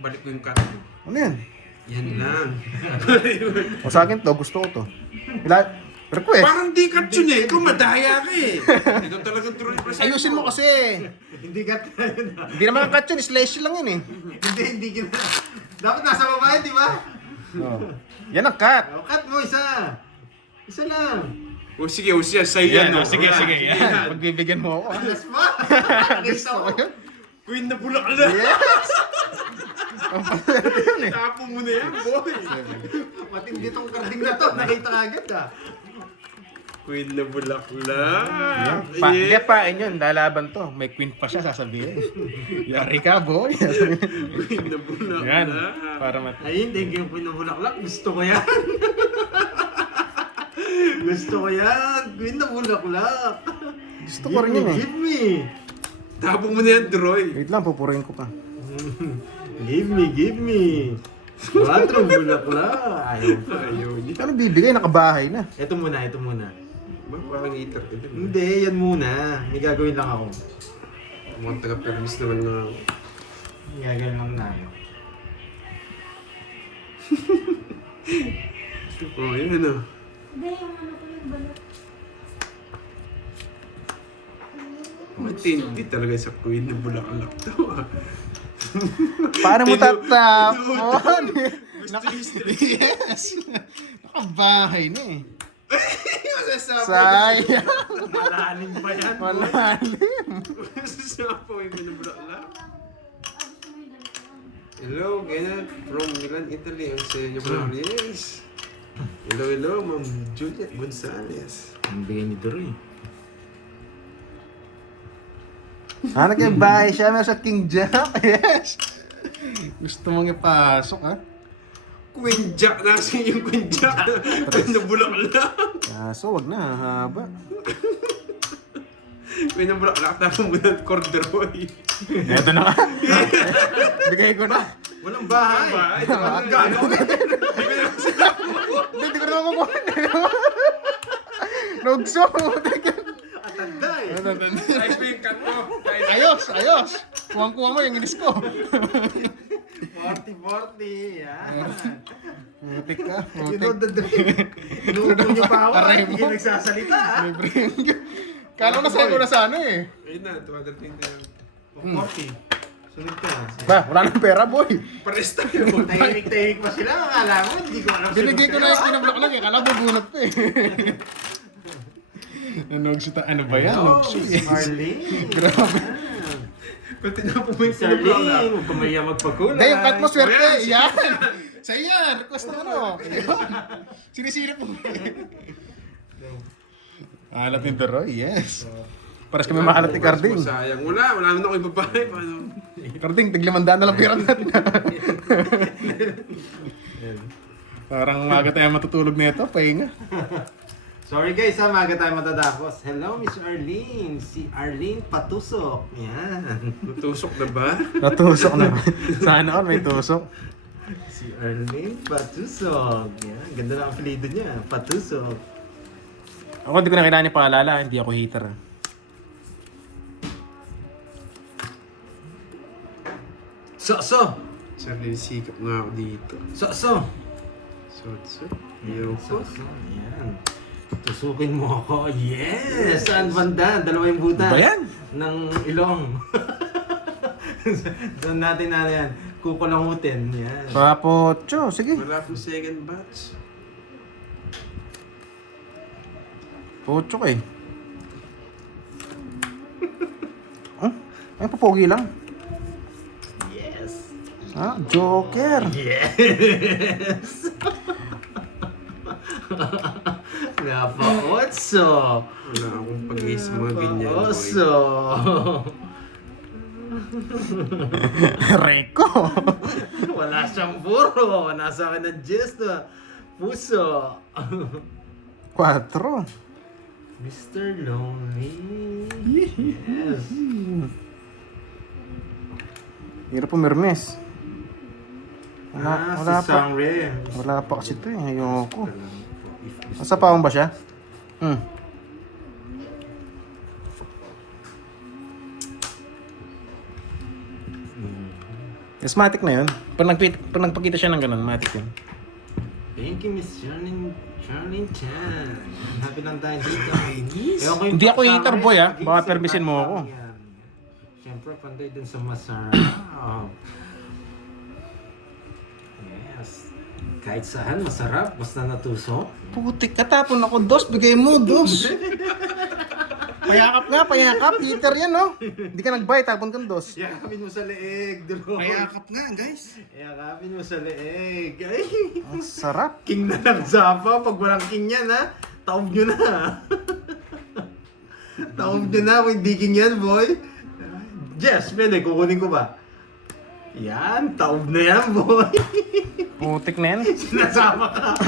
Balik ko yung cut. Ano yan? Yan lang. O sa akin to, gusto ko to. Request. Parang di cut yun eh. Ikaw madaya ka eh. Ikaw talagang true represent. Ayusin mo kasi. Hindi ka tayo na. Hindi naman cut yun, slash lang yun eh. Hindi ka na. Dapat nasa baba yun, di ba? Oh. Yan ang cut. Cut mo isa. Isa lang. O sige, o siya. Sa'yo yan. Yan, sige, Wala. sige. Yan. Pagbibigyan mo ako. Alas pa. Nakita ko. Queen na bulak na. Yes! Ang pala yun eh. Tapo mo na yan, boy. Matindi tong karding na to. Nakita ka agad ah. Queen na bulaklak. Kaya pain yun, lalaban to. May queen pa siya, sasabihin. Yari ka, boy. Queen na bulaklak. Yan, para mat... Ayun, thank you po na bulaklak. Gusto ko yan. Gusto ko yan. Queen na bulaklak. Gusto ko rin yun eh. Give me. Tapo mo na yan, Troy. Wait lang, pupuruin ko pa. Give me, give me. 4 bulaklak. Ayaw pa. Ayaw niya. Ano bibigay? Nakabahay na. Ito muna, ito muna. Ba, parang hater ka din. Hindi, yan muna. May gagawin lang ako. Mga taga-permis naman na... May gagawin lang na ako. Oh, yun ano. Hindi, yung ano ko yung balat. Matindi talaga sa Queen na bulaklak to. Paano mo Tinu- tatapon? Gusto yung stress. Yes! Nakabahay na eh. Masasapo. Sayang! Malalim pa yan. Malalim! Masasapo yung Queen na bulaklak. Gusto mo yung ganito lang. Hello, ganyan. From Milan, Italy. Ang sa inyo Flores. Hello, hello, Ma'am Juliet Gonzalez. Ang bigay ni Dory. Hanap yung bahay siya, meron sa King Jack. Yes! Gusto mong ipasok ha? Queen Jack, nasa yung Queen Jack. Queen na bulaklak. Kaso wag na, haba. Queen na bulaklak, tapos mo ng corduroy. Eto na nga. Bigay ko na. Walang bahay. Gano? Hindi ko na makukuha. Nugso. Atanda eh. Ayos mo yung cut mo. Ayos, ayos. Kuwang-kuha mo yung inis ko. 40-40. Yan. Mutik ka, You mutik. know the dream. Inuupo niyo pa ako. Aray Hindi mo. ka nagsasalita. ah. Kala ko nasa'yo ko na sa ano eh. Ayun na, 220 na. 40. Sunod ka. Ba, wala nang pera boy. Pares tayo. Tahimik-tahimik pa sila. Akala mo, hindi ko alam. Binigay ko na yung sunod kinablok lang eh. Kala ko bunot pa eh. Ano ba yan? Oh, Nugso Miss eh. Marlene. Grabe. Kung tinapo mo yung Miss Arlene, huwag ka maya magpakulay. Hindi, yung cut mo swerte. Ayan, Yan. Sa yan. Request ng ano. Yun. Sinisilip mo. Alat ni Roy, yes. Paras kami makalat ni Carding. Sayang. Wala naman ako yung babae. Paano? Carding, tig-500 na lang pera natin. Parang maga tayo matutulog nito, pahinga. Sorry guys, maga tayo matatapos. Hello, Miss Arlene. Si Arlene Patusok. Yan. Natusok na ba? Natusok na. Sana all may tusok. Si Arlene Patusok. Yan. Ganda na ang apelido niya. Patusok. Ako hindi ko na kailangan ipaalala, hindi ako hater. So. Sarili sikap nga ako dito. So. So. Ayoko. Yan. Tusukin mo ako. Yes! Saan banda? Dalawa yung butas. Ba yan? Ng ilong. Doon natin na yan. Kukulangutin. Yan. Papocho, sige. Wala akong second batch. Pocho ka eh. Huh? Ay, papogi lang. Yes! Ha? Joker. Yes! Napa-otso! Wala akong pag-iis mga ganyan. boy. Oso! Reko. Wala siyang puro. Nasa akin ng Diyos na puso. 4. Mr. Lonely. Yes. Hirap pumirmes. Wala si pa. Sangre. Wala pa kasi ito eh. Ayoko. Nasa paong ba siya? Yes, matic na yun. Pag nagpakita siya ng ganun, matic yun. Thank you, Miss Charlene Chan. Happy lang tayo dito. Ewan ko yung Hindi ako kasama hater, rin boy, sa ah. Baka Gigsy, permisin mo ako. yan. Siyempre, panday dun sa masarap. Yes. Kahit saan, masarap. Basta natusok. Putik, katapon ako, dos. Bigay mo, dos. Payakap nga, payakap. Hater yan, no? Hindi ka nag-buy, tapon kang dos. Yakapin mo sa leeg, Dro. Payakap nga, guys. Yakapin mo sa leeg. Ay. Ang sarap. King na ng Zapa. Pag walang king yan, ha? Taob nyo na. Taob nyo na. Kung hindi king yan, boy. Yes, pwede. Kukunin ko ba? Yan. Taob na yan, boy. Putik na yan. Sinasama ka.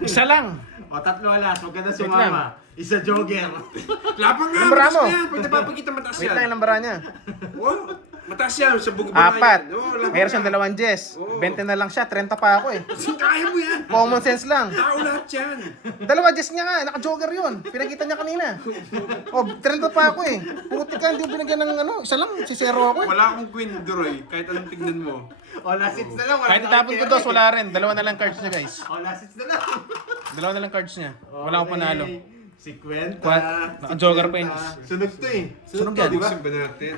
Isa lang. O, 3 alas. Huwag ka na sumama. Isa jogger. Lapang nga, Lambara mataas mo. na yan. Pwede papakita mataas Wait lang yan. yung lambara niya. Oh, mataas yan. Sa bugo 4. Oh, Meron siyang 2 Jess. Oo. 20 na lang siya. 30 pa ako eh. Kaya mo yan. Common sense lang. Tao lahat yan. 2 Jess niya nga. Naka-jogger yun. Pinakita niya kanina. Oh, 30 pa ako eh. Putik ka. Hindi ko binigyan ng ano. Isa lang. Si zero ako eh. Wala akong queen, Duroy. Kahit anong tignan mo. O, last hits na lang. Wala Kahit na itapon ko kayo. dos, wala rin. 2 na lang cards niya guys. O, last hits na lang. 2 na lang cards niya. Wala akong panalo. Si Kwenta. Naka-jogger pa yun. Sunog to eh. Sunog to, yan. di ba? Ayusin ba natin?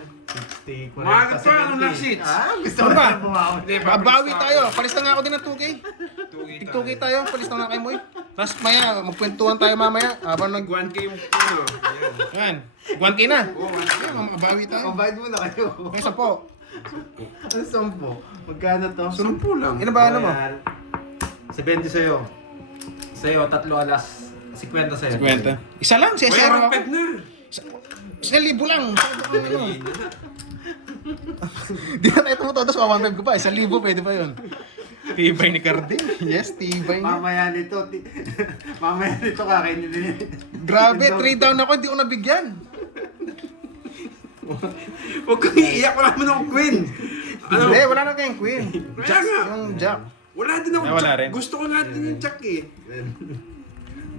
60, 40, Umaga pa, 70. ang last hits. Ah, gusto Ano mo ba? na bumawi. Hindi, Babawi tayo. Palista nga ako din ng 2K. Tugi 2K tayo. Palista nga kay Moy. Tapos maya, magkwentuhan tayo mamaya. Habang nag... 1K yung ano. Ayan. Yan. 1K na. Oh, 1K. Ayan, mabawi tayo. Pambayad muna kayo. May 10. Ano 10? Magkano to? Sampu lang. Ano ba ano mo? Ayan. 70 sa'yo. Sa'yo, 3 alas. 50 sa'yo. 50. Isa lang. Si May Zero ako. rapid na. 1,000 lang. Di na tayo tumutodos. 1,500 ko pa. 1,000 pwede pa yun. Tibay ni Cardin. Yes, tibay niya. Mamaya nito, mamaya nito kakainin din. Grabe, 3 down ako. Hindi ko nabigyan. Huwag kang iiyak. Wala mo ng queen. Ano? Hindi, wala na kayong queen. Kaya nga. Yung jack. Wala din ako. Ay, wala jack. rin. Gusto ko nga din yung jack eh.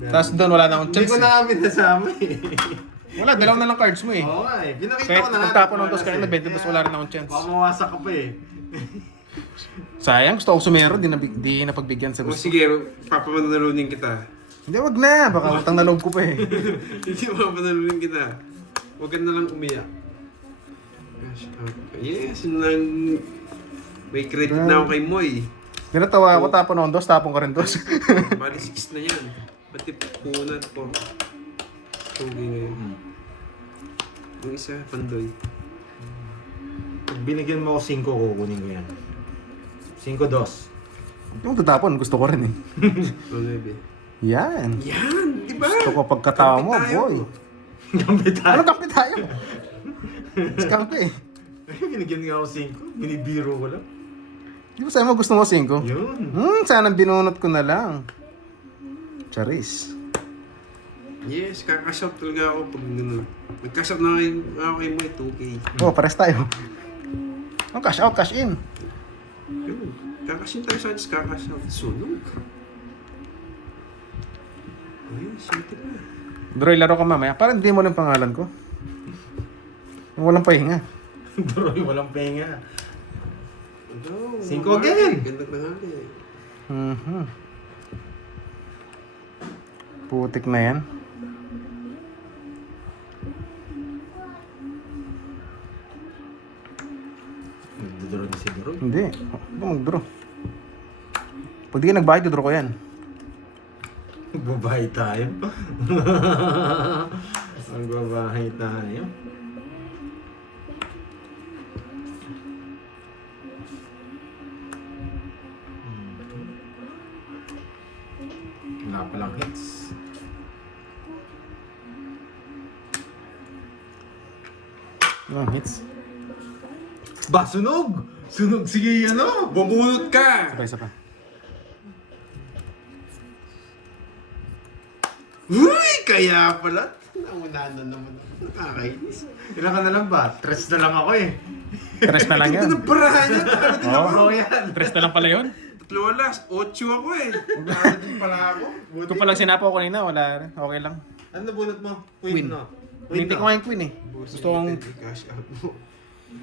Tapos doon wala na akong Hindi chance. ko na kami nasama eh. Wala, 2 na lang cards mo eh. Oo nga eh. Pinakita Kahit ko na pagtapon ng dos kanina, 20 dos wala rin akong chance. Baka mawasak ka pa eh. Sayang, gusto ko sumero, di napagbigyan sa O gusto. sige, papamanalunin kita. Hindi, wag na. Baka utang na loob ko pa eh. Hindi papamanalunin kita. Huwag ka na lang umiyak. Gosh, okay. Yes, yun lang. May credit na ako kay Moy. Dinatawa ako, tapon ng dos, tapon ka rin dos. Bali 6 na yan. Pati punat po. Tugi na yun. Yung isa, pandoy. Pag binigyan mo ako 5, kukunin ko yan. 5-2. Yung tatapon, gusto ko rin eh. O 9. Yan. Yan! Diba? Gusto ko pagkatawa mo, Kampi tayo. boy. Gamit tayo. Ano kampi tayo? Skampi eh. Binigyan nga ako 5. Binibiro ko lang. Di ba sa'yo mo gusto mo 5? Yun. Sana binunot ko na lang. Charis. Yes, kakashop talaga ako pag gano'n. Nagkashop na ako kay Moy 2K. Oh, pares tayo. Oh, cash out, cash in. Yun. Kakashin tayo sa ads, kakashop. Sunog. Ay, siyete pa. Droy, laro ka mamaya. Parang hindi mo lang pangalan ko. Yung walang pahinga. Droy, walang penga. Go. 5 again. Ganda na nga eh. Mhm. Putik na yan. Nagdodoro na si Droy. Hindi. Huwag mag-draw. Pag di ka nagbayad, draw ko yan. Magbabahay tayo. Magbabahay tayo. Wala palang hits. Yung hits. Ba, sunog! Sunog, sige ano? Bumunot ka! Isa pa. Uy! Kaya pala. Nauna na naman. Nakakainis. Ilan ka na lang ba? 3 na lang ako eh. Tres na lang yan. Ganda ng parahan yan. Nakala din ako. Oo yan. Tres na lang pala yun. 3 alas. 8 ako eh. Nakala din pala ako. Ito palang sinapo ko kanina, wala rin. Okay lang. Ano nabunot mo? Queen. no? Hindi ko nga yung queen eh. Gusto kong... Cash out mo.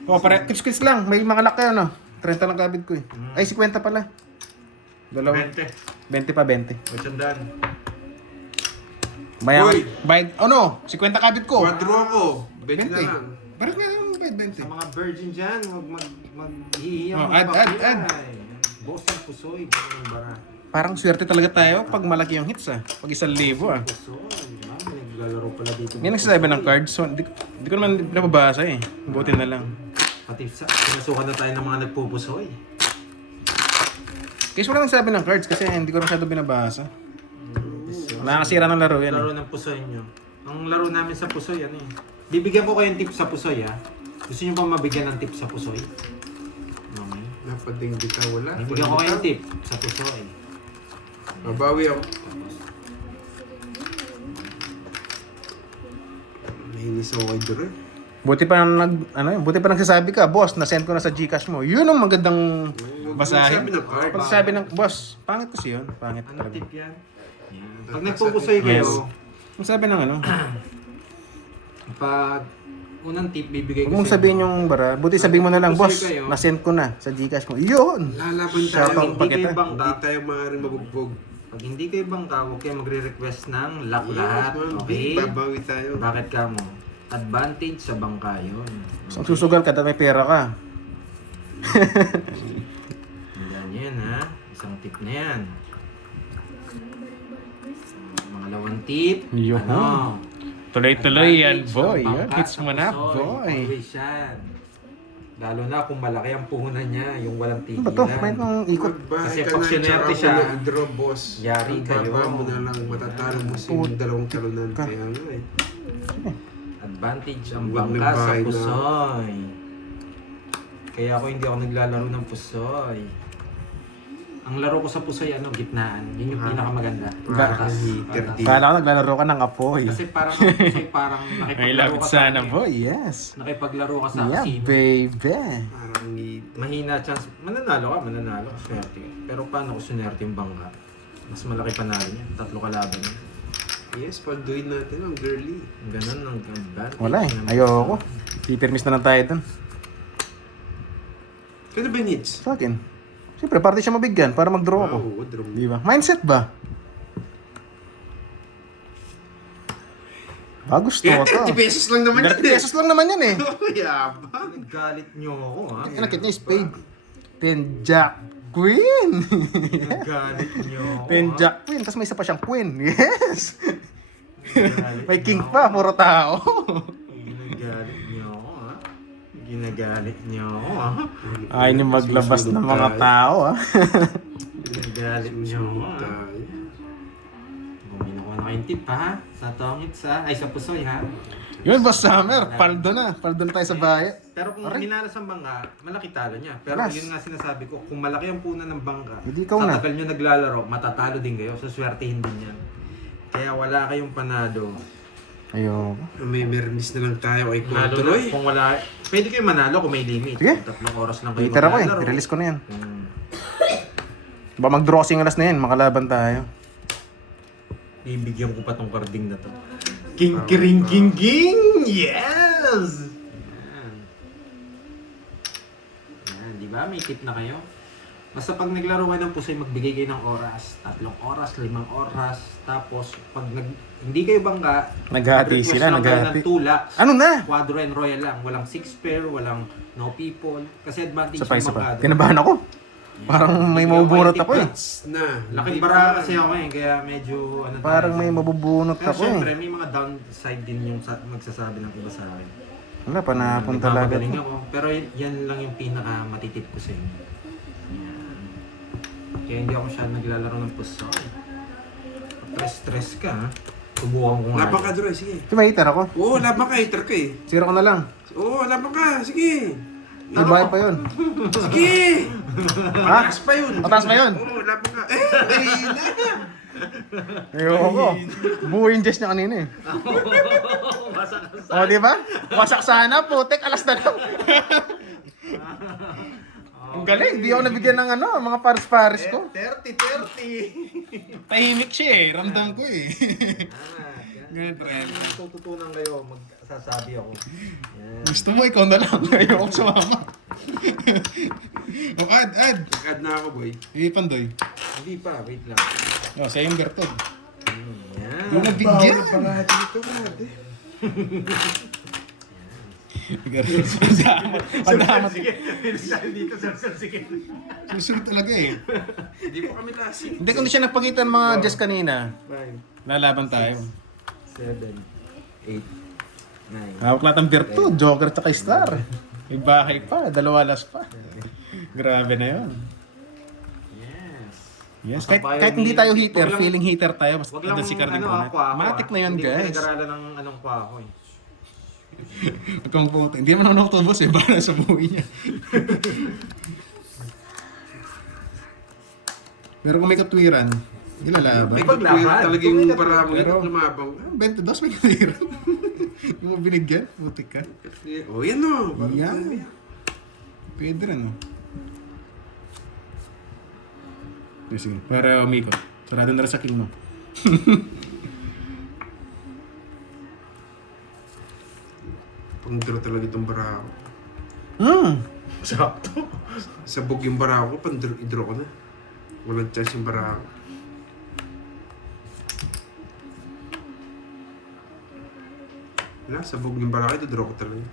Oh, para quiz lang. May mga lock kayo, no? 30 lang kabit ko eh. Ay, 50 pala. Dalawa. 20. 20 pa, 20. 800. Bayad, ano? 50 kabit ko. 4 ako. 20 na 20. lang. Parang na lang bayad 20. Sa mga virgin dyan, maghihiyang Oh, add. Boss ang pusoy. Ang bara. Parang swerte talaga tayo pag malaki yung hits ah. Pag 1,000 ah. Pusoy. Naglalaro pala dito. Yan nagsasabi ng cards. So, di ko naman nababasa eh. Buti na lang. Pati sinasukan na tayo ng mga nagpupusoy. Kasi wala nagsasabi ng cards kasi hindi ko masyado binabasa. Nakakasira ng laro yan Laro eh. ng pusoy nyo. Ang laro namin sa pusoy, ano eh. Bibigyan ko kayo ng tip sa pusoy ah. Gusto nyo ba mabigyan ng tip sa pusoy? Okay. Napading di ka wala. Bibigyan ko kayo ng tip sa pusoy. Babawi ako. Tapos, Nahinis ako kay Dre. Buti pa nagsasabi ka, boss, na-send ko na sa GCash mo. Yun ang magandang basahin. Magsabi ng card. Pag sabi ng boss, pangit kasi yun. Pangit ano talaga. tip yan? Pag nagpupusoy kayo, Ang sabi ng ano, pag unang tip bibigay huwag ko mong sa sabihin inyo. yung bara. Buti sabihin mo na lang, boss, Kayo. na-send ko na sa GCash mo. Yun! Lalaban Shout tayo. out pa kita. Hindi tayo maaaring mabugbog. Pag hindi kayo bangka, huwag kayo magre-request ng lock lahat. Yes, Okay? Babawi tayo. Bakit ka mo? Advantage sa bangka yun. So, ang susugal ka, dahil may pera ka. Tandaan nyo yan ha. Isang tip na yan. Pangalawang tip. Yun. Ano? Tuloy-tuloy yan, Advantage boy. ng Yan, bangka hits sa mo na, pusoy. boy. Always yan. Lalo na kung malaki ang puhunan niya, yung walang Ano tigilan. ba to? May itong ikot. Magbahay Kasi ka pag na, sinerte tsaka siya, mo na i-draw, boss. yari Ang kayo. baba mo na lang, matatalo mo sa yung dalawang talunan. Kaya nga eh. Advantage ang Huwag bangka sa nagbahay na. pusoy. Kaya ako hindi ako naglalaro ng pusoy. Ang laro ko sa pusoy, gitnaan. Yun yung pinakamaganda. Parang Atas. hitter Atas. di. Kala ko naglalaro ka ng apoy. Kasi parang ang pusoy, parang May nakipaglaro lapit ka sa sana, akin. boy. Yes. Nakipaglaro ka sa Yeah, casino. baby. Parang hitter. Mahina chance. Mananalo ka. Swerte ka. Pero paano kung sunerte yung bangka? Mas malaki panalo niya. 3 kalaban niya. Yes, pagduin natin ang girly. Ganun ang advantage. Wala eh. ng Ayoko. pusoy. Tipermis na lang tayo dun. Kano ba needs? Sa akin. Siyempre, party siya mabigyan para mag-draw ako. Oo, draw mo. Di ba? Mindset ba? Gusto Kaya ko to. 30 pesos lang naman 30 pesos lang naman yan eh. Yabang. Naggalit niyo ako ha. Ang nakit niya, spade. 10 Jack Queen. Naggalit niyo ako 10 Jack Queen. Tapos may isa pa siyang Queen. Yes. Ginagalit May King niyo pa, ako. puro tao. Ginagalit niyo ako ha. Ginagalit niyo ako ha. Ayaw niyo maglabas ng mga tao ah. Ginagalit niyo ako ha. Tayo. Bumino ko na kayong tip ha. Sa tongits ha. Ay sa pusoy ha. Yun, Boss Summer. Paldo na. Paldo na tayo sa bayan. Pero kung minalas ang bangka, malaki talo niya. Pero Plus. yun nga sinasabi ko, kung malaki ang punan ng bangka, Hindi ikaw sa na. tagal nyo naglalaro, matatalo din kayo. Suswertihin din yan. Kaya wala kayong panado. Ayoko. May mermis na lang tayo kay Lalo na Tuloy. kung wala, pwede kayo manalo kung may limit. Sige. 3 oras lang kayo Hater ako eh. maglalaro. I-release ko na yan. Hmm. Ba mag-drawing alas na yan. Makalaban tayo. Ibigyan ko pa tong carding na to. King King King King! Yes! Yan. Yan, di ba? May tip na kayo. Basta pag naglaro kayo ng pusoy, magbigay kayo ng oras. 3 oras, 5 oras. Tapos, pag hindi kayo bangga, Naghati request sila, lang kayo naghati. ng 2 lakhs. Ano na? Quadro and royal lang. Walang 6 pair, walang no people. Kasi advantage Isa pa, ng isa pa. bangka. Kinabahan ako. Parang may mabubunot ako eh. Na. Laking Hindi pa- bara kasi ako eh, kaya medyo ano Parang tayo. may mabubunot Pero ako syempre, eh. may mga downside din yung magsasabi ng iba sa akin. Wala pa napun talaga. Nagmamagaling ako. Pero yan lang yung pinaka matitip ko sa inyo. Yan. Kaya hindi ako masyadong naglalaro ng puso. Stress ka ha. Subukan ko nga. Laban ka, Droy. Sige. Ito may hater ako. Oo, laban ka. Hater ka eh. Zero ko na lang. Oo, laban ka. Sige. May bayad pa yun. Sige. Ha? Taas pa yun. Mataas pa yun? Oo, laban ka. Ayun na. Ayoko. Buo yung Jess niya kanina eh. O, di ba? Wasak sana, putek, alas na lang. Ang galing, di ako nabigyan ng ano, mga pares-pares ko. 30-30! Tahimik siya eh, ramdam ko eh. Yan. Ganun, Trent. Tututunan kayo nagsasabi ako. Yan. Gusto mo, ikaw na lang. Ayoko sumama. O, ad. Nag-add na ako, boy. Pandoy. Hindi pa, wait lang. O, siya yung Bertod. Yan. Yung nabigyan. Para dito, brad. Pagdamat. Sige, dito sige. Susunod talaga eh. Hindi po kami lasing. Hindi, kung di siya nagpakita ng mga Jess kanina, 5, lalaban tayo. 7, 8, 9. Hawak lahat ang Bertod, Joker tsaka Star. May bahay pa, 2 alas pa. Grabe na yun. Yes. Yes, Makabayan kahit hindi ni- tayo hater, wag lang- feeling hater tayo, basta Wag lang si Carding ano, Bonnet. ako. Matik na yun, Hindi ko guys. pinag-aralan ng anong kwako eh. Huwag kang pumunta. Hindi naman ako nakatubos eh, para sa buhay niya. Pero kung may katwiran, ilalaban. May Paglaban. paglaban. Talaga yung Pero- para mo pero- lumabang. 22 may katwiran. Hindi mo binigyan, butik ka. Oh, yan o. Yan. Pwede rin, no? Sige, para umikot. Sarado na rin sa king, no? Pang-draw talaga itong barako. Sakto. Sabog yung barako, pang-draw ko na. Walang chance yung barako. Wala, sabog yung barako, ito draw ko talaga.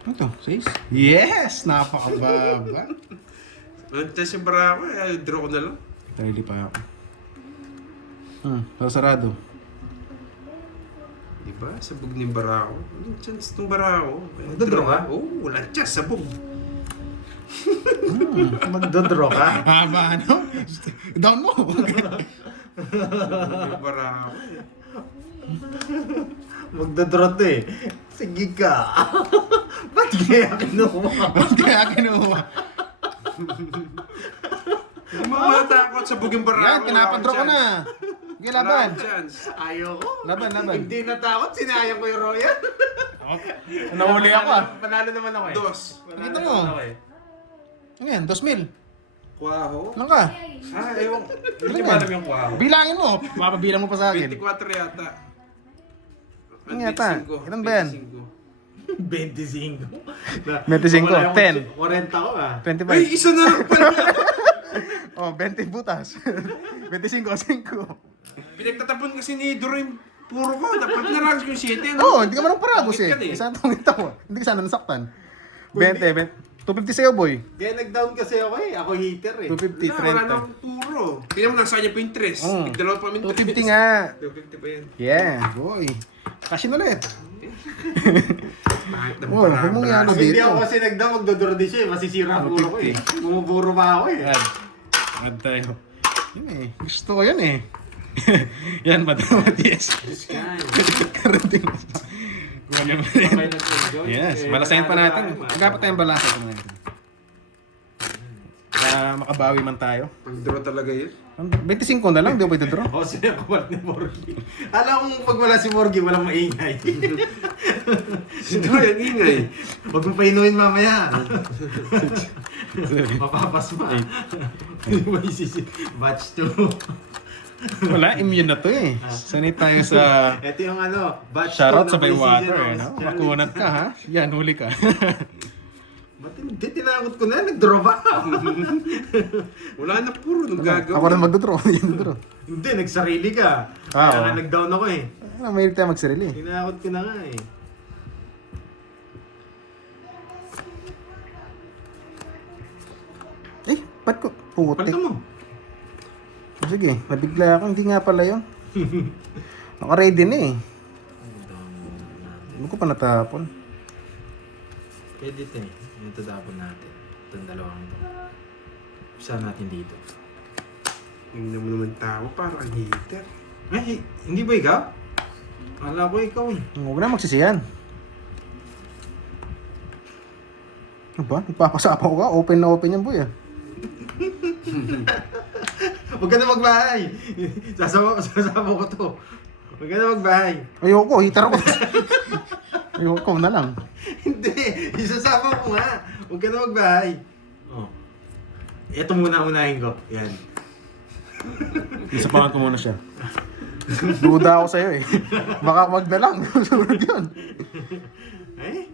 Ano to? 6? Yes! Napakababa. Walang chance yung barako, draw ko na lang. Tali pa ako. Sarado. Diba? Sabog ni barako. Walang chance itong barako. Magdodraw ka? Oo, walang chance, sabog. Magdodraw ka? Haba, ano? Down mo! Sabog yung barako. Magdodraw to eh. Sige ka. Ba't kaya kinuha? Ba't kaya kinuha? Kung mamatakot, sabog yung barako. Yan, pinapadraw ko na. Sige, laban. Walang chance. Ayoko. Laban. Hindi natakot, sinayang ko yung Royal. Nahuli ako ah. Panalo naman ako eh. Dos. Panalo Nakita mo. naman ako eh. Ano yan? 2,000. Kwaho. Ano ka? Ah, ewan. Hindi ko alam yung kwaho. Bilangin mo. Mapabilang mo pa sa akin. 24 yata. Ano yata? Ilan ba yan? 25. 25, 10. 40 ko ah. 25. Ay, isa na lang pala. Oh, 20 butas. 25, 5. Pinagtatapon kasi ni Dorim. Puro ko. Dapat naragos ko yung 7. Oo, hindi ka man paragos Bakit eh. ka din? Saan tungit ako? Hindi ka sana nasaktan. 20, 250 sa'yo, boy. Kaya nag-down kasi ako eh. Ako hater eh. 250, Wala na 30. akong puro. Tingnan mo, nasaan niya pa yung 3. Dalawa pa kami 250 nga. 250 pa yan. Yeah, boy. Cashin ulit. Pangit na Oh, huwag mong yan. Pag hindi dito. ako kasi nag-down, magdodraw din siya eh. Masisira ang ulo ko eh. Bumuburo pa ako eh. Add tayo. Yun eh. Gusto ko yun eh. Yan, madama. Yes. Karating mo pa. Kumagal mo rin. Yes, balasahin pa natin. Magkapa tayong balasa pa natin. Para makabawi man tayo. Pag-draw talaga yun. 25 na lang, di ba ito draw? O, sila kumalat ni Morgie. Alam kong pag wala si Morgie, walang maingay. Sino yan ingay? Huwag mo painuin mamaya. Mapapas pa. Batch 2. Wala, immune na to eh. Sanay tayo sa Ito yung ano, batch 2. shoutout sa Baywater eh. No? Makunat ka ha. Yan, huli ka. Ba't hindi? Tinakot ko na, nag-draw pa. Wala na puro. Nung gagawa. Ako rin magdodraw. Hindi, nagsarili ka. Ah, Kaya nga oo. nag-down ako eh. Ano, mahilig tayo magsarili. Tinakot ko na nga eh. Ba't ko? Putik. Palito mo. Sige, nabigla ako. Hindi nga pala yun. Naka-ready na eh. Ano ko pa natapon? Pwede ito eh. Ito tapon natin. Itong dalawang ito. Isa natin dito. Tingnan mo naman tao. Parang hater. Ay, hindi ba ikaw? Kala ko ikaw eh. Huwag na magsisiyan. Ano ba? Nagpapasapa ko ka? Open na open yan, boy ah. Huwag ka na magbahay. Sasama ko to. Huwag ka na magbahay. Ayoko, hitar ako. Ayoko na lang. Hindi, isasama ko nga. Huwag ka na magbahay. Oh. Ito muna unahin ko. Yan. Isapangan ko muna siya. Duda ako sa'yo eh. Baka wag na lang. Sunod yun. Eh,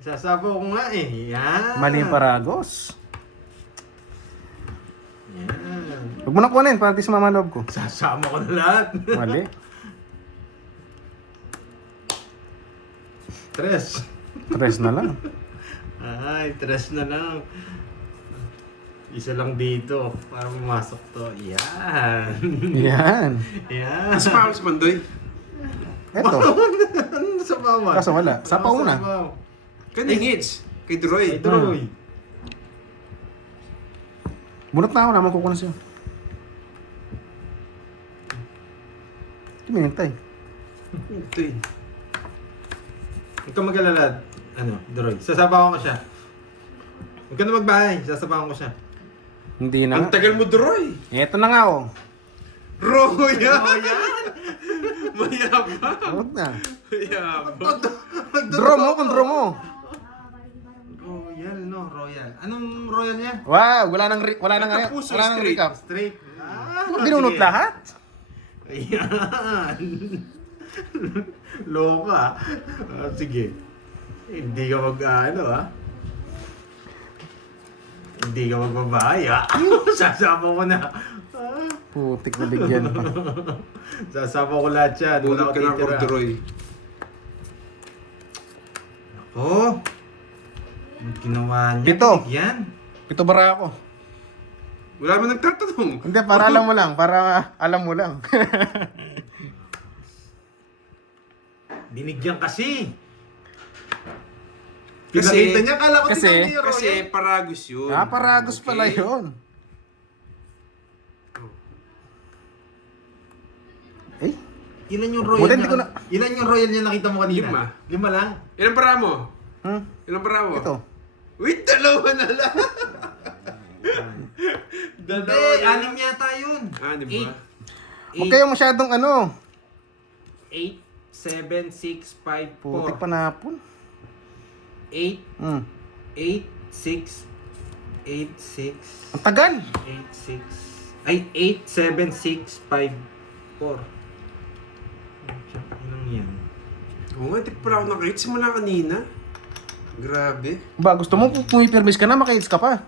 sasabaw ko nga eh. Yan. Mali yung paragos. Yan. Huwag mo na kunin para di sumama loob ko. Sasama ko na lahat. Mali. Tres. 3 na lang. Ay, tres na lang. Isa lang dito para pumasok to. Yan. Yan. Yan. Nasa pa ako sa Pandoy. Eto. Ano sa bawah? Kaso wala. Sa pauna. Kaning hits. Kay Droy. Ito, Roy. Bunot na ako naman kukunan sa'yo. Tumingintay. Ito yun. Huwag kang mag-alala. Ano, Droy. Sasabawan ko siya. Huwag ka na magbahay. Sasabawan ko siya. Hindi na Ang nga. tagal mo, Droy. Eto na nga oh. Roya! Oh, yan! Mayabang. Huwag na. Mayabang. Draw mo kung draw mo. Royal, no? Royal. Anong royal niya? Wow, wala nang Nagkapuso, wala nang straight. recap. Straight. Binunot sige. lahat? Ayan. Loko ah. Sige. Hindi ka ano ah. Hindi ka magbabahay ah. Sasama ko na. Putik na bigyan pa. Sasama ko lahat yan. Bunot ka na ako, Droy. Ako. Ang ginawa niya. Ito. Yan. Pito bara ako. Wala man nagtatanong. Hindi, para alam mo lang. Para alam mo lang. Binigyan kasi. Kasi- Pinakita niya. Kala ko kasi- tinanong niya, Kasi Royal. paragos yun. Paragos pala Okay? yun. Eh? Ilan yung royal Buti niya? hindi ko na- Ilan yung royal niya nakita mo kanina? 5. 5 lang? Ilang para mo? Hmm? Ilang para mo? Ito. Wait, dalawa na lang. Hindi, 6 yata yun. 6 ba? Huwag kayo masyadong ano. 8, 7, 6, 5, Putik 4. panapon. 8, Hmm. 8, 6, 8, 6, Ang tagal. 8, 6. Ay, 8, 7, 6, 5, 4. Anong yan? Oo nga, di pa pala ako nakahit simula kanina. Grabe. Ba, gusto mo pumipirmis ka na, makahits ka pa.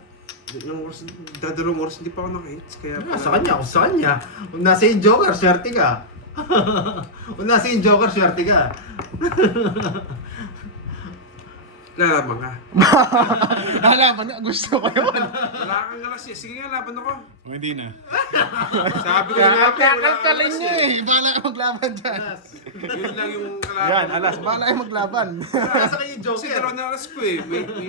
Yung oras, dadalawang oras, hindi pa ako nakahit. Kaya Sa kanya, kung sa kanya. Kung nasa yung Joker, swerte ka. Kung nasa yung Joker, swerte ka. lalaban ka. Lalaban na, gusto ko yun. Wala kang alas eh. Sige nga, laban ako. O, hindi na. Sabi ko na nga, wala kang Kakalkalin alas niya eh. eh. Bahala ka maglaban dyan. Yun lang yung kalaban. Yan, alas. Bahala kayo maglaban. Nasa kanya yung Kasi Joker. dalawa na alas ko eh.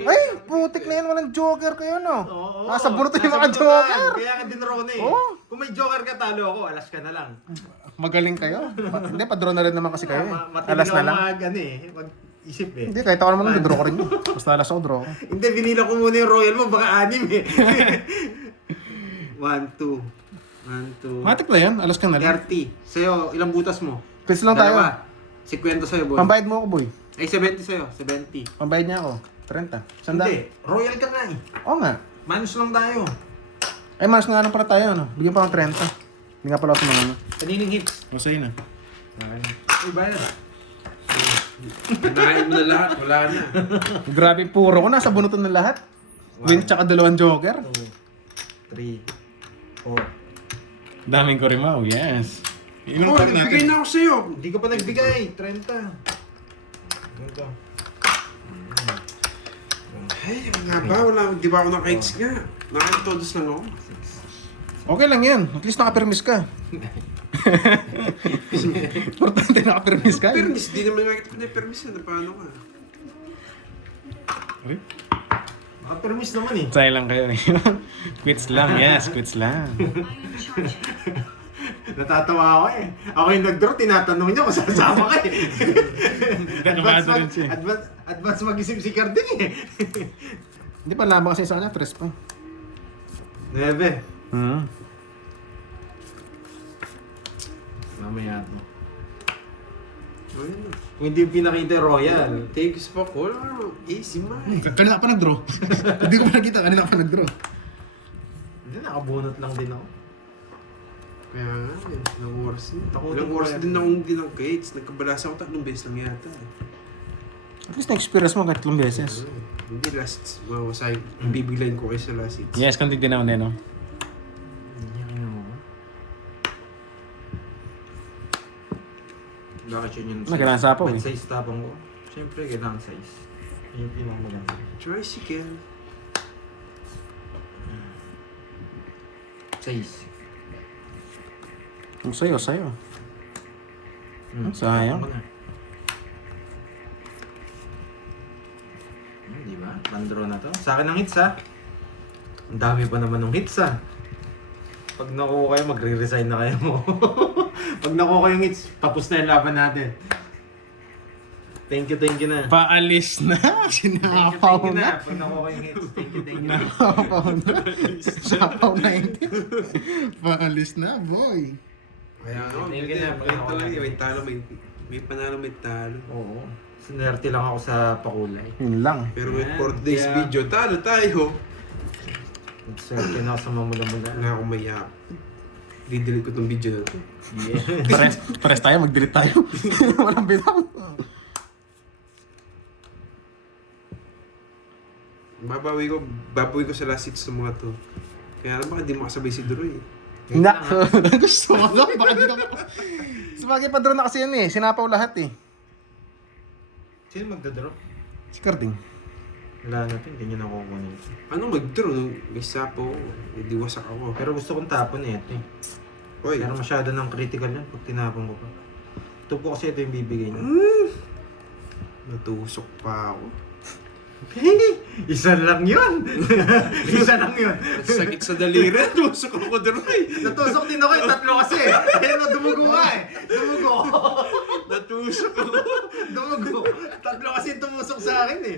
Ay, putik na yan. Walang joker kayo, no? Oo. Nasa bunot yung Nasa mga bunutan. joker. Kaya ka din Ron eh. Oo. Kung may Joker ka, talo ako. Alas ka na lang. Magaling kayo. Hindi, pa-draw na rin naman kasi kayo eh. Matinig Alas na ako lang. mag-isip eh. Hindi, kahit ako naman nag-draw ko rin yun. Basta alas ako, draw ko. Hindi, binila ko muna yung Royal mo. Baka 6 eh. 1, 2. 1, 2. Matik na yan. Alas ka na lang. 30. Sa'yo, ilang butas mo? Quiz lang tayo. 50 sa'yo, boy. Pambayad mo ako, boy. Ay, 70 sa'yo. 70. Pambayad niya ako. 30. Sanda? Hindi. Royal ka nga eh. Oo nga. Manus lang tayo. Ay, mas nga lang pala tayo, ano? Bigyan pa ng 30. Hindi nga pala ako sa mga ano. Kaninong hits? O, sa'yo na. Uy, bayad. Kinain mo na lahat. Wala na. Grabe, puro ko. Nasa bunutan na lahat. Win tsaka dalawang joker. 2, 3, 4. Daming ko rin mau. Yes. Oh, bigay na ako sa'yo. Hindi ko pa nagbigay. 30. Ito. Ay, nga ba? Wala, di ba ako nakahites nga? Nakakitodos lang ako. Okay lang yan. At least nakapirmis ka. Importante nakapirmis ka. Permis, di naman nga kita permis na. Paano ka? Nakapermis naman eh. Say lang kayo. Quits lang. Yes, quits lang. Natatawa ako eh. Ako yung nag-draw, tinatanong niya kung sasama ka eh. Kabado rin siya. Advance mag-isip si Carding eh. Hindi pa labang kasi sa kanya. Tres pa. 9. Hmm. Mamaya to. Ayun na. Kung hindi yung pinakita yung Royal. Take us pa ko. Easy man. Kanina ka pa nag-draw. Hindi ko pa nakita. Kanina ka pa nag-draw. Hindi, nakabunot lang din ako. Kaya nga, ilang oras na. Takutin Ilang ko oras kaya. din akong ginag-gates. Nagkabalasa ako 3 beses lang yata eh. At least na-experience mo kahit ilang beses. Hindi last, mawasay, bibiglayin ko kayo sa last hits. Yes, kantig din ako no? Yan mo. Bakit yun yung Kailangan sapaw Ba't eh. size tapang ko? Siyempre, kailangan size. Yun yung pinakamaganda. Tricycle. Size. Ang sayo. Sayang. Tapang ko na. Di ba? Landro na to. Sa akin ang hits ha. Ang dami pa naman ng hits ha. Pag nakuha kayo, magre-resign na kayo mo. Pag nakuha kayo yung hits, tapos na yung laban natin. Thank you na. Paalis na! Sinapaw Thank you na! Pag nakuha kayo yung hits, thank you na. Sinapaw na! Sapaw na hindi. Paalis na, boy! Kaya nga, Thank you ganyan. na. Ganyan talaga. May talo, may panalo, may talo. Oo. Sinerte lang ako sa pakulay. Yun lang. Pero with Yan, 4 days kaya- video, talo tayo. Sinerte na ako sa mamula-mula. Nga ako mayak. Didelete ko tong video na to. Yeah. Pares tayo, mag-delete tayo. Walang bilang. Babawi ko sa last hits ng mga to. Kaya alam baka di makasabay si Droy. Na, gusto mo lang. Baka di ka pa. Sabagay pa drone na kasi yan eh. Sinapaw lahat eh. Sino magdadrop? Si Carding. Wala natin, ganyan ako kukunin. Ano mag-draw? May sapo, hindi wasak ako. Pero gusto kong tapon eh, ito eh. Oy, Pero masyado ng critical yan pag tinapon ko pa. Ito po kasi ito yung bibigay niya. natusok pa ako. Isa lang yun! Isa lang yun! Sakit sa daliri, natusok ako Droy. Natusok din ako eh, tatlo kasi. Ayun na, dumugo nga eh. Dumugo. Natusok ako. Dumugo. Tatlo kasi tumusok sa akin eh.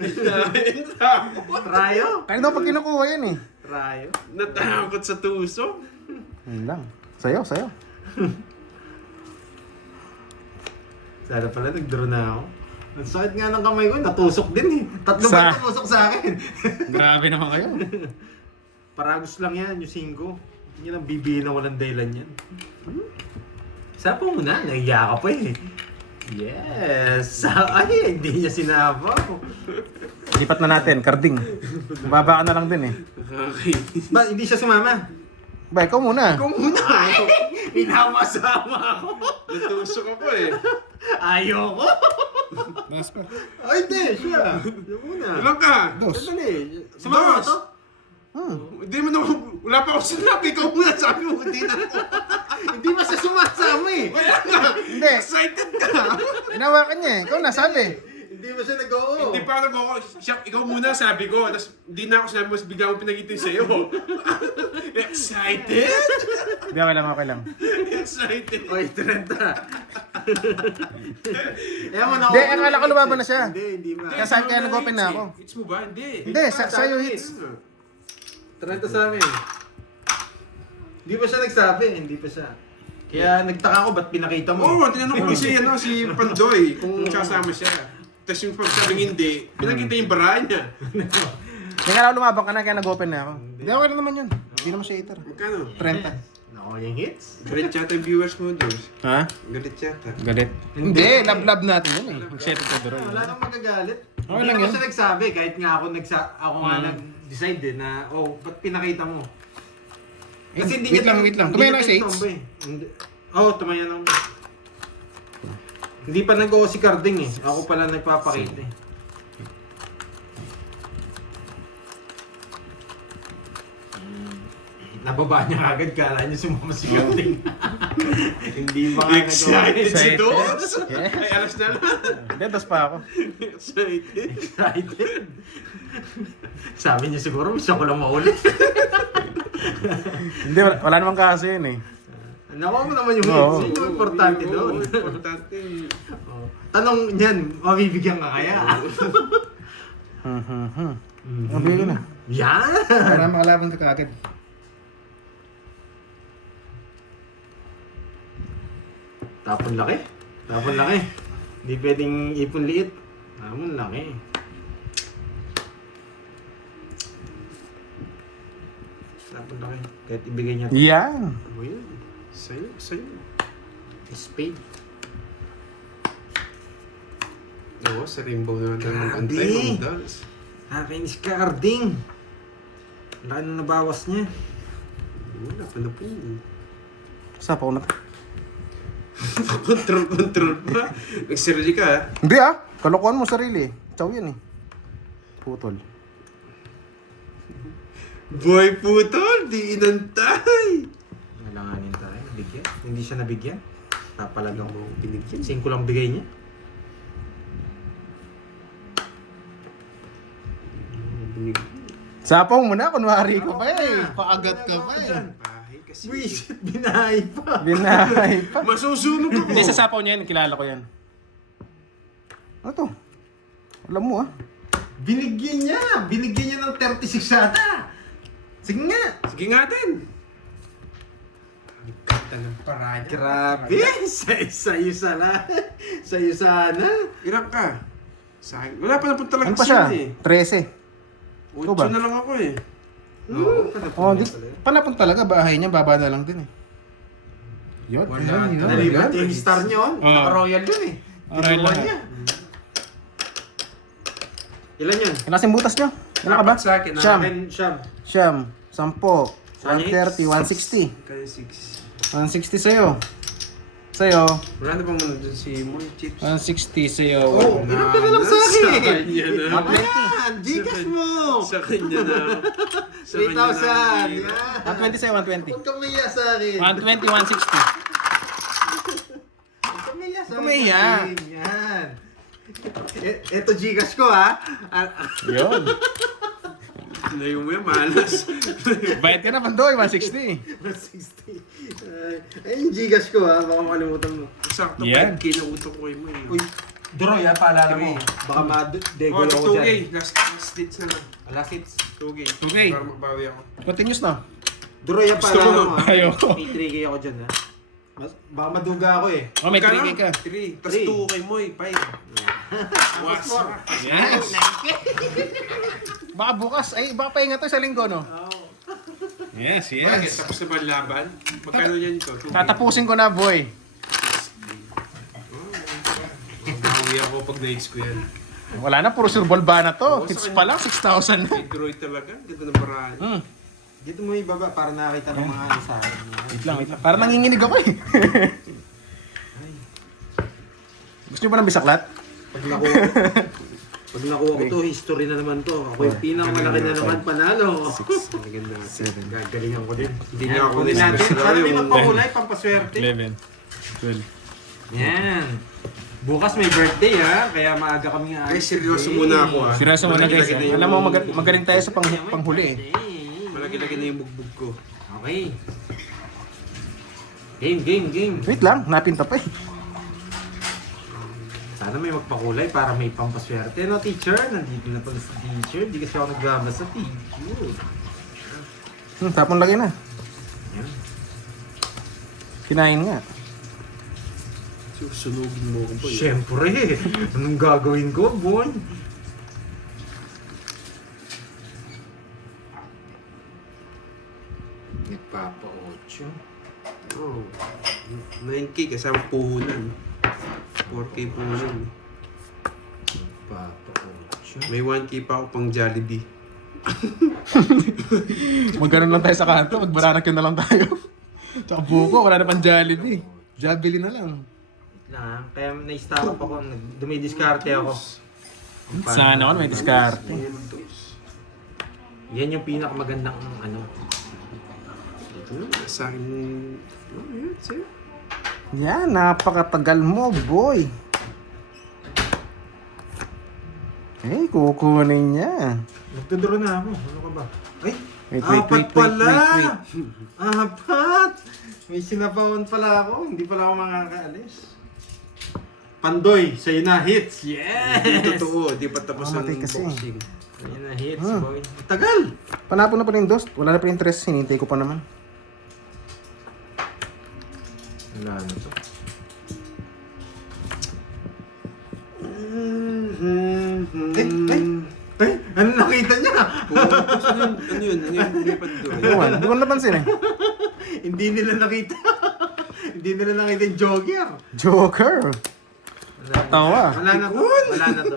Natakot. Rayo? Kaya daw pag kinukuha yan eh. Rayo? Natakot sa tusok. Yun lang. Sayo. Sana pala nag-draw na ako. Ang sakit nga ng kamay ko, natusok din eh. Tatlo ba yung tumusok sa akin? Grabe naman kayo. Paragos lang yan, yung 5. Yan ang bibihin na walang dahilan yan. Sapa mo na, nahiya ka pa eh. Yes! Ay, hindi niya sinabaw. Lipat na natin, Carding. Baba ka na lang din eh. Okay. Ba, hindi siya sumama? Ba, ikaw muna. Ikaw muna. Pinamasama ako. Natusok ako eh. Ayoko. Last pa. Ay, hindi, siya. Yung una. Ilan ka? Dos. Sandali. Sumama Dos. to? Hindi mo na, wala pa ako sinabi. Ikaw muna sabi mo, hindi na ako. Hindi ba siya sumasama eh? Wala ka. Hindi. Excited ka. Hinawakan niya eh. Ikaw na, sabi. Hindi ba siya nag-oo? Hindi pa ako nag-ako. Ikaw muna sabi ko. Tapos hindi na ako sinabi mo. Bigla akong pinagintay sa'yo. Excited? Hindi, okay lang. Excited. Oy, 30. Ewan ako. Hindi, akala ko lumaban na siya. Hindi ba? Kaya saan kaya nag-open na ako? Hits mo ba? Hindi. Hindi, sa'yo hits. 30 sa amin. Hindi pa siya nagsabi, hindi pa siya. Kaya nagtaka ako, ba't pinakita mo? Oo, tinanong ko si, si Pandoy kung sasama siya. Tapos yung pagsabing hindi, pinakita yung bara niya. Hindi nga lumabang ka na, kaya nag-open na ako. Hindi, okay lang naman yun. Hindi naman siya hater. Magkano? 30. Nako, yung hits. Galit yata yung viewers mo, Diyos. Ha? Galit yata. Galit. Hindi, love natin yun eh. Mag-set ko doon. Wala nang magagalit. Okay Hindi lang naman yun. siya nagsabi, kahit nga ako nga nag-decide eh na, oh, ba't pinakita mo? Kasi hindi wait lang. Tumayo na si H. Oo, tumayo na ako. Hindi pa nag-oo si Carding eh. Ako pala nagpapakita eh. Nababa niya agad, kala niya sumama si Carding. Hindi ba nga Excited si Excited. Dos! Yes. Ay, alas na lang. Hindi, dos pa ako. Excited. Excited. Sabi niya siguro, gusto ko lang maulit. Hindi, wala namang kaso yun eh. Nakuha mo naman yung Oo. hits. Yun yung importante Oo, doon. importante. Oh. Tanong niyan, mabibigyan ka kaya? Mabigyan na. Yan! Para makalaban ka kagad. Tapon laki. Tapon laki. Hindi pwedeng ipon liit. Tapon laki. Tapos laki. Kahit ibigay niya. Yan. Ano yan? Sa'yo, sa'yo. Spade. Oo, sa rainbow na natin ng Grabe. antay, mga dolls. Nakakainis ka, Arding. Laki na nabawas niya. Wala pa na po yun. Sapaw na. Control pa. Nagsirili ka, ha? Hindi ah. Kalokohan mo sarili. Chow yan eh. Putol. Boy putol, di inantay. Nalanganin tayo. Bigyan. Hindi siya nabigyan. Papalagang mo. Binigyan. 5 lang bigay niya. Binigyan. Sapaw mo na. Kunwari ka pa eh. Paagat ka pa eh. Bahay kasi. Wish, binahay pa. Binahay pa. Masusunog ako. Hindi, sa sapaw niya yan. Kilala ko yan. Ano to? Alam mo ah. Binigyan niya. Binigyan niya ng 36 ata. Sige nga. Sige nga din. Ang ganda ng paraya. Grabe. Sa'yo sana. Sa'yo sana. Irap ka. Sa akin. Wala pa na po talaga Ano pa siya? eh. 13. 8 Ikaw ba? na lang ako eh. Oh, di, panapon talaga. Bahay niya. Baba na lang din eh. Yun. Wala. Yun. Nalibat yung star niya on. Oo. Naka-royal yun eh. Royal Kinuha lang. niya. Ilan yun? Kinasing butas niyo? Wala ka ba? Apat sa akin, ah. Siyam. Siyam. Siyam. 10. Saan 130. 160. Kaya 6. 160 sa'yo. Sa'yo. Wala na bang ano dyan si Moy Chips? 160 sa'yo. Oh, inom ka na lang sa akin. Sa kanya na. Ayan, Gcash mo. Sa kanya na. Sa kanya na. 3,000. Yan. 120 sa'yo, 120. Huwag kang maya sa akin. 120, 160. Huwag kang maya sa Huwag kang mahiya. Yan. Ito Gcash ko ha. Yun. Layo mo yan, malas. Bayad ka na, Pandoy. 160. 160. Ay, yung Gcash ko ha. Baka makalimutan mo. Sakto Yan. 5K na utok ko mo eh. Uy, Doroy ha, paalala mo. Baka ma-dego Oh, ako 2K. dyan. Last hits na lang. Last hits. 2K. 2K. Para mabawi ako. Continuous na. Doroy ha, Gusto paalala mo? mo ha. Ayoko. May 3K ako dyan ha. Baka maduga ako eh. Oh, may 3K ka. 3. Tapos Three. 2K mo eh. 5. Wasa. Yes. Baka bukas. Ay, baka pahinga to sa linggo, no? Yes, Bakit? Tapos na ba ang laban? Magkano yan ito? 2K. Tatapusin ko na, boy. Bawi ako pag na-hits ko yan. Wala na, puro surbol ba na to? Oo, Hits sa pa lang, 6,000 na. May droid talaga. Ganda ng paraan. Dito mo ibaba para nakita ng mga ano sa akin. Wait lang, wait lang. Parang nanginginig ako eh. Gusto nyo ba ng bisaklat? Pag nakuha ko to, history na naman to. Ako yung pinakamalaki na naman panalo. Maganda. Gagalingan ko din. Hindi niya ako Kunin natin. na-special Sana may yung... magpakulay, pampaswerte. 11, 12. Yan. Bukas may birthday ha, kaya maaga kami nga. Ay, seryoso muna ako ah. Seryoso mo na guys. Malaki-laki na yung- Alam mo, magaling tayo sa panghuli eh. Malaki-laki na yung bugbog ko. Okay. Game. Wait lang, napinta pa eh. Sana may magpakulay para may pampaswerte. No, teacher? Nandito na pala si teacher. Di kasi ako nagbaba sa teacher. Tapon lagi na. Yan. Kinain nga. Sunugin mo ko po. Siyempre. Anong gagawin ko, boy? Nagpapa-8. Oh. 9K kasama puhunan. 4K puhunan. Nagpapa-8. May 1K pa ako pang Jollibee. Magkaroon lang tayo sa kanto, magbaranag na lang tayo. Tsaka buko, wala na pang Jollibee. Jollibee na lang. Lang, kaya na-stock up ako. Dumidiskarte ako. Sana ako may diskarte. Yan yung pinakamagandang ano. Ito na, sa akin... Oh, yan, sa'yo. Yan, napakatagal mo, boy. Eh, kukunin niya. Nagtuduro na ako. Ano ka ba? Ay! Wait, apat pala! wait. Apat! May sinapawan pala ako. Hindi pala ako makakaalis. Pandoy, sa'yo na hits! Yes! Hindi totoo, di pa tapos ang Mamatay kasi. boxing. Sa'yo na hits, boy. Tagal! Panapon na pa rin dos. Wala na pa rin interest. Hinintay ko pa naman. Wala na to. Ay! Ano nakita niya? Ano yun? Ano yung lumipad doon? Ewan, hindi ko napansin eh. Hindi nila nakita. Hindi nila nakita yung Joker. Joker. Tawa. Wala na to. Wala na to.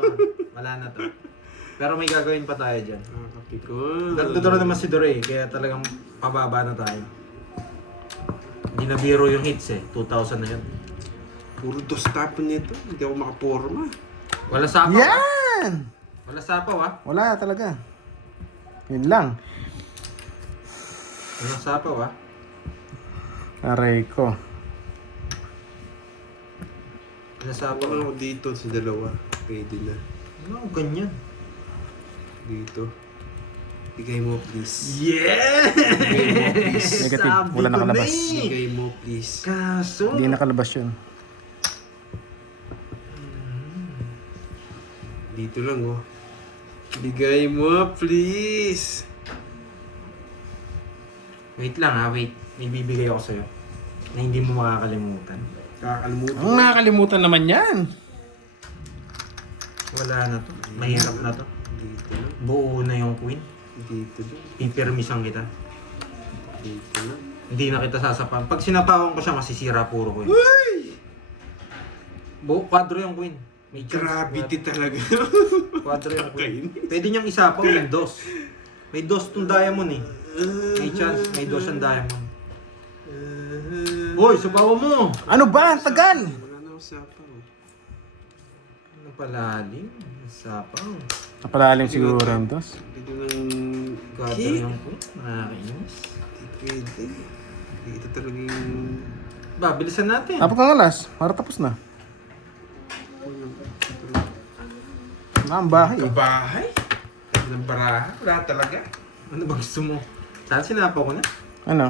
Wala na to. Pero may gagawin pa tayo dyan. Kapikon. Nagtuturo naman si Dore, kaya talagang pababa na tayo. Hindi na biro yung hits eh. 2,000 na yun. Puro dos tapon nito. Hindi ako makaporma. Wala sapaw. Yan! Wala sapaw ah. Wala talaga. Yun lang. Wala sapaw ah. Aray ko. Wala sapaw. Ako ako dito sa dalawa. Pwede na. Ano ganyan? Dito. Bigay mo please. Yeah! Negative. Sabi Wala ko nakalabas. na eh. Bigay mo please. Kaso, Hindi nakalabas yun. Dito lang oh. Bigay mo please. wait lang ha, wait. May bibigay ako sa'yo. Na hindi mo makakalimutan. Kakalimutan. Ang nakakalimutan naman yan. Wala na to. Mahirap na to. Dito lang. Buo na yung queen. Dito lang. Pipirmisan kita. Dito lang. Hindi na kita sasapan. Pag sinapawan ko siya, masisira puro queen. Quadro yung queen. May chance. Gravity talaga. Quadro yung queen. Pwede niyang isapaw yung dos. May dos tong diamond eh. May chance, may dos ang diamond. Hoy, sabawan mo! Ano ba? Ang tagal! Wala na ako sapaw. Ano palalim? Sapaw. Napalalim siguro rin dos. Dito lang. Quadro Kid. yung queen. Nakakainis. Di pwede. Dito talaga yung... Ba, bilisan natin. Tapos kang alas. Para tapos na. Na ang bahay eh. Kabahay? Tayo ng baraha? Wala talaga. Ano ba gusto mo? Saan sinapaw ko na? Ano?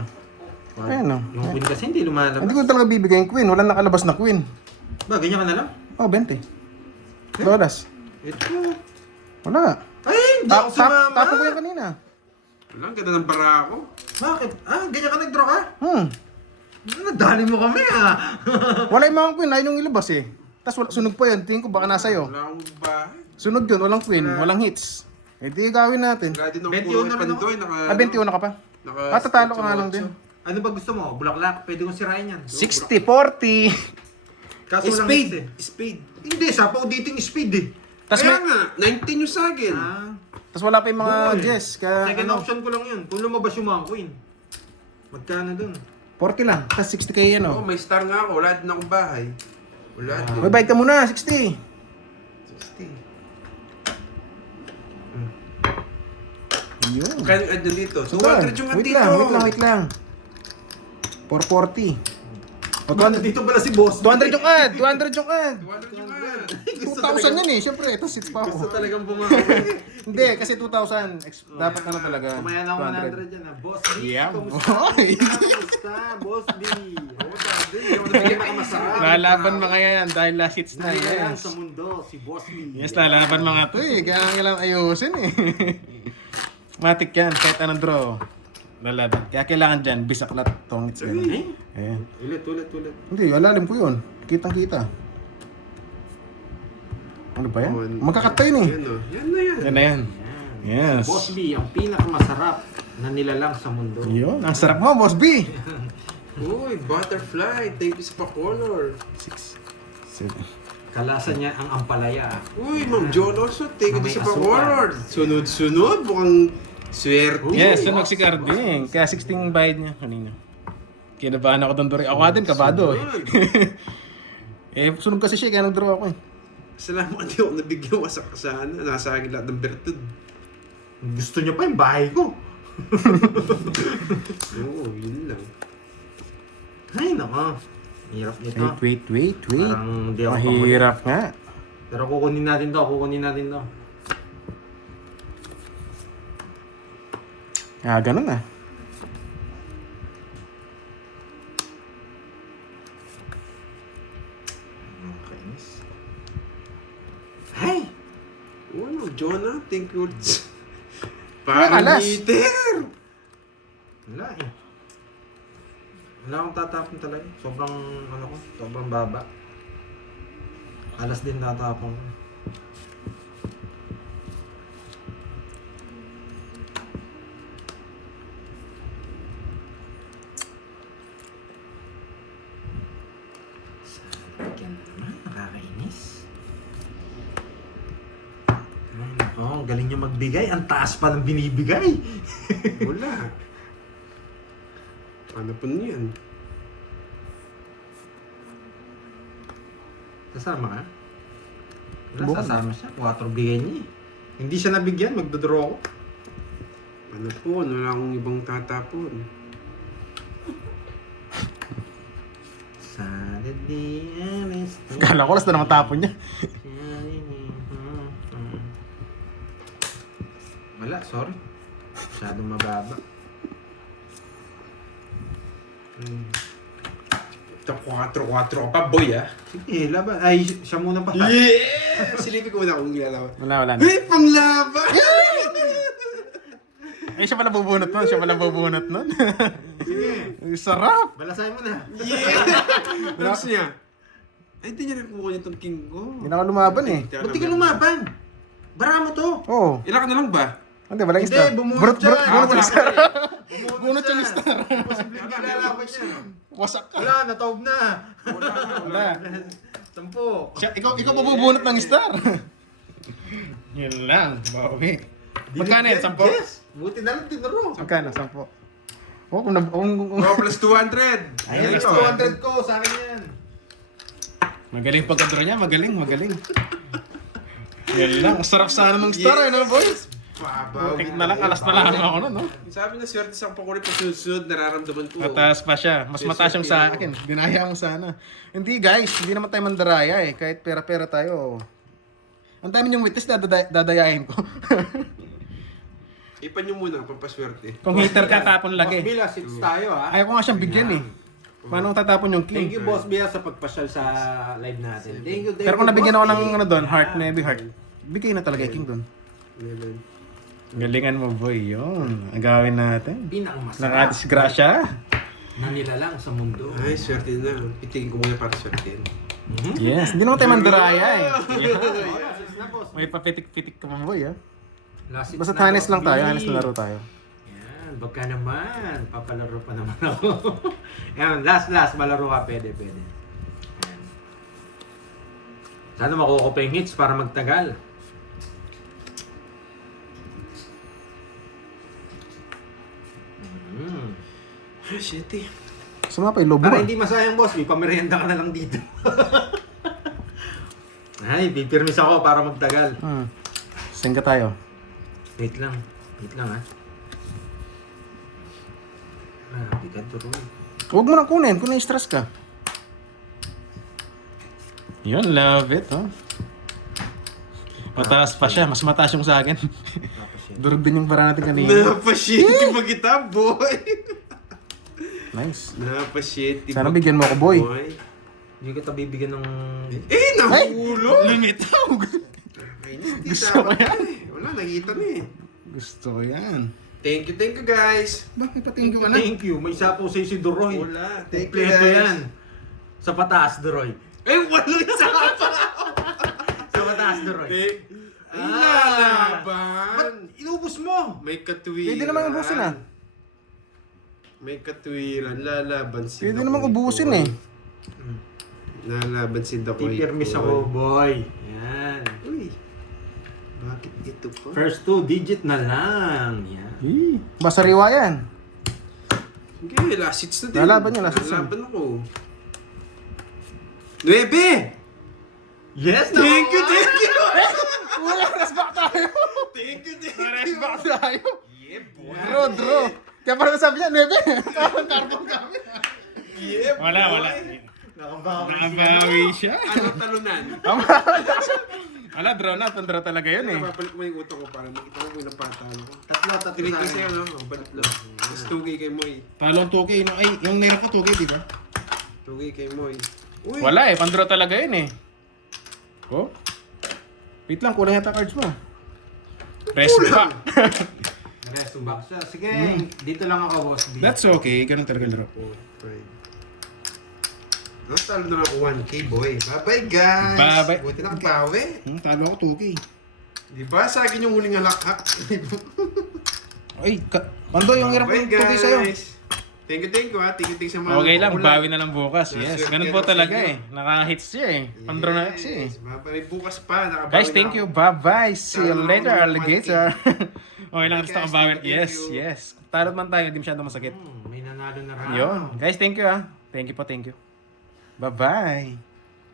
Ayun, oh. Yung queen kasi hindi lumalabas. Hindi ko talaga bibigay yung queen. Wala nakalabas na queen. Ba, ganyan ka na lang? Oh, 20. Dolas. Ito. Wala. Ay, hindi ako sumama. Tapos ko yan kanina. Wala, ang ganda ng baraha ko. Bakit? Ah, ganyan ka nag-draw ka? Nadali mo kami ah. Wala yung mga queen. Ayun yung ilabas eh. Tapos sunog pa yun. Tingin ko baka nasa iyo. Wala akong bahay. Sunog yun. Walang queen. Walang hits. Eh di gawin natin. Wala din ako 21 puro na rin pandoy. Naka, Ah, 21 ka pa. Ah, tatalo ka nga lang din. Ano ba gusto mo? Bulaklak. Pwede kong sirain yan. 60-40. Kaso lang Spade. eh. Spade. Hindi, sapaw dating speed eh. Tapos Kaya nga, 19 yung sa akin. Ah. tas wala pa yung mga Buo eh. Jess. Kaya Second ano, option ko lang yun. Kung lumabas yung mga queen. Magkano dun? 40 lang. Tas 60k yan Oo, oh. may star nga ako. Wala din akong bahay. Wala din. May bayad ka muna. 60. 60. Yun. Kaya add nyo dito. So, Saan? 200 yung add Wait dito. lang, wait lang. 440. O, 200, Dito pala si boss. 200 yung ad. 200 yung ad. 200 yung add. 2,000 yan eh. Siyempre, ito 6 pa Gusto ako. talagang bumabalik. Hindi, kasi 2,000. Dapat ano talaga. Kumayan ako 100 dyan ah. Boss B. Yeah, Kamusta? boy. Kamusta? Boss B. Hindi ako nabigyan ka masarap. Lalaban mga yan dahil last hits na. Nangyayang Yes. sa mundo, si Boss B. Yes, lalaban mga to eh. Kaya nga lang ayusin eh. Matik yan. Kahit anong draw. Lalaban. Kaya kailangan dyan, bisaklat tong hits. Ganun. Ayan. Ulit. Hindi, alalim ko yun. Kitang-kita. Ano ba yan? Magkakatay yun eh. Yan o. Yan na yan. Yan na yan. Yes. Boss B, ang pinakamasarap na nilalang sa mundo. Yun. Ang sarap mo, Boss B. Uy, butterfly. Thank you sa pa-color. 6, 7. Kalasan niya ang ampalaya. Uy, Ma'am John also. Thank you May sa asukal. pa-color. Sunod-sunod. Mukhang swerte. Yes, sunog si Carding. Kaya 16 bayad niya kanina. Kinabahan ako doon, Dory. Ako din, kabado eh. Sunog kasi siya, kaya nag-draw ako eh. Salamat di ako nabigyan wasak sa ano. Nasa akin lahat ng bertud. Gusto niya pa yung bahay ko. Oo, yun lang. Ay, naka. Hirap nito. Wait. Parang di ako Mahirap nga. Pero kukunin natin to. Ah, ganun ah. Kainis. Hey! Oh, Ma'am Jonah. Thank you. Ay, alas. Parameter. Wala eh. Wala akong tatapon talaga. Sobrang baba. Alas din tatapon ko. galing nyo magbigay. Ang taas pa ng binibigay. Wala. Ano po niyan? Sasama ka? Wala, Bukan. sasama siya. 4 bigay niya eh. Hindi siya nabigyan, magdodraw ako. Ano po? Wala akong ibang tatapon. Saturday, Aris. Kala ko, last na naman tapon niya. Wala, sorry. Masyadong mababa. Ito, 4-4 pa, boy, ah. Sige, laban. Ay, siya muna pa. Yeah! Silipin ko na kung ilalaban. Wala na. Hey, panglaban! Ay, siya pala bubunot nun. Siya pala bubunot nun. Sige. Ay, sarap. Balasay mo na. Yeah! Tapos niya. Ay, hindi niya rin kumuha nitong king ko. Hindi na ako lumaban eh. Ba't di ka lumaban? Bara mo to. Oo. Ilan ka na lang ba? Hindi, walang Hindi, star. bumunot siya. Bunot yung star. Bumunot Bunot yung star. Posibleng kilalaban niya. Wasak ka. Wala, nataob na. Wala. 10. Ikaw pa bubunot ng star. Yun lang. Bawi. Magkano yan? 10? Yes. Buti na lang tinuro. Magkano? 10? Oh, kung Oh, plus 200. Ayan, Ito. 200 ko. Sa akin yan. Magaling pagka-draw niya. Magaling. Yan lang. Ang sarap sana ng star eh, no, boys? Pabaw. Kahit na lang, alas na lang ako nun, no? Sabi na swerte sa pakuri pag susunod, nararamdaman ko. Mataas pa siya. Mas mataas yung sa akin. Dinaya mo sana. Hindi guys, hindi naman tayo mandaraya eh. Kahit pera-pera tayo. Ang dami yung witness, dadayain ko. Ipan nyo muna, pampaswerte. Kung hater ka, tapon lagi. Boss Bila, sits tayo ha. Ayaw ko nga siyang bigyan eh. Paano tatapon yung Thank king? you Boss Bila sa pagpasyal sa live natin. Thank you. Pero kung nabigyan ako ng ano doon, heart, maybe heart. Bigay na talaga yung king doon. 11. Galingan mo boy, yun. Ang gawin natin. Pinakamasarap Nakadisgrasya. na nilalang sa mundo. Ay, swerte na. Itingin ko muna para swerte. Yes, hindi naman tayo mandaraya eh. Oh, sits na boss. May papitik-pitik ka mo boy ah. Last sits Basta na, honest Boss lang tayo, B. honest na laro tayo. Yan, baka naman. Papalaro pa naman ako. Yan, last, malaro ka. Pwede. Yan. Sana makuha ko pa yung hits para magtagal. Ah, shit eh. Sumapa yung lobo Para ah. hindi masayang boss, may pamerienda ka na lang dito. Ay, pipirmis ako para magtagal. Sing ka tayo. Wait lang ha. Di ka tuloy. Huwag mo nang kunin, kung na-stress ka. Yun, love it, oh. Mataas pa siya, mas mataas yung sa akin. Tapos yun. Durog din yung para natin kanina. Napashit pa kita, boy. Nice. Napashit. Sana bigyan mo ako, boy. Hindi kita bibigyan ng... Eh, nahulog. Lumitaw! Gusto ko yan. Wala, nakita na eh. Gusto ko yan. Thank you guys. Bakit patingin ko na? Thank you. May isa po sa si Doroy. Wala, thank you Kompleto guys. yan. Sa pataas, Doroy. Eh, wala isa pa. Sa pataas, Doroy. Ay, lalaban. Ba't inubos mo? May katwiran. Pwede naman ubusin ah. May katwiran. Lalaban si Pwede Dakoy naman ubusin Boy. eh. Lalaban si Dakoy Pipirmis Boy. ako, boy. Yan. Uy. Bakit ito pa? First 2 digit na lang. Yan. Masariwa yan. Okay, last hits na din. Lalaban niya, last hits na. Lalaban ako. 9! Yes, Thank you! Wala, rest back tayo. Thank you! Rest back tayo. Yeah, boy! Draw. Kaya parang sabi niya, 9. Parang carbon kami. Yeah, boy! Wala. Nakabawi siya. Ano talunan? Wala, draw na. Pandraw talaga yun eh. Napapalik mo yung utak ko para makita mo yung napatalo ko. Tatlo Tinig ko sa sa'yo, no? O, balit lang. Tapos tugay kay Moy. Talo ang Toki. Ay, yung naira ko Toki, di ba? Tugay kay Moy. Uy! Wala eh. Pandraw talaga yun eh. Oh? Wait lang, kulang yata cards mo. Rest back. Rest back siya. Sige, dito lang ako, boss. B. That's okay. Ganun talaga laro. 4, 5. Talo na ako 1K, boy. Bye-bye, guys! Bye-bye. Buti na kapawi. Talo ako Toki. Di ba sa akin yung huling halakhak? Ay, Mando, yung hirap Bye, ng Toki sa'yo. guys! Thank you ha. Thank you sa mga Okay lang, popular. bawi na lang bukas. Yes, Swerte ganun po ako sa talaga inyo. eh. Naka-hits siya eh. Pandro na siya eh. Yes, may bukas pa. Nakabawi Guys, na thank ako. you. Bye-bye. See you Sana later, naman alligator. Okay lang, Hey, gusto guys, ka bawi. thank you. Yes, yes. Tarot man tayo, hindi masyado masakit. May nanalo na rin. Yun. Guys, thank you ah. Thank you po, thank you. Bye-bye.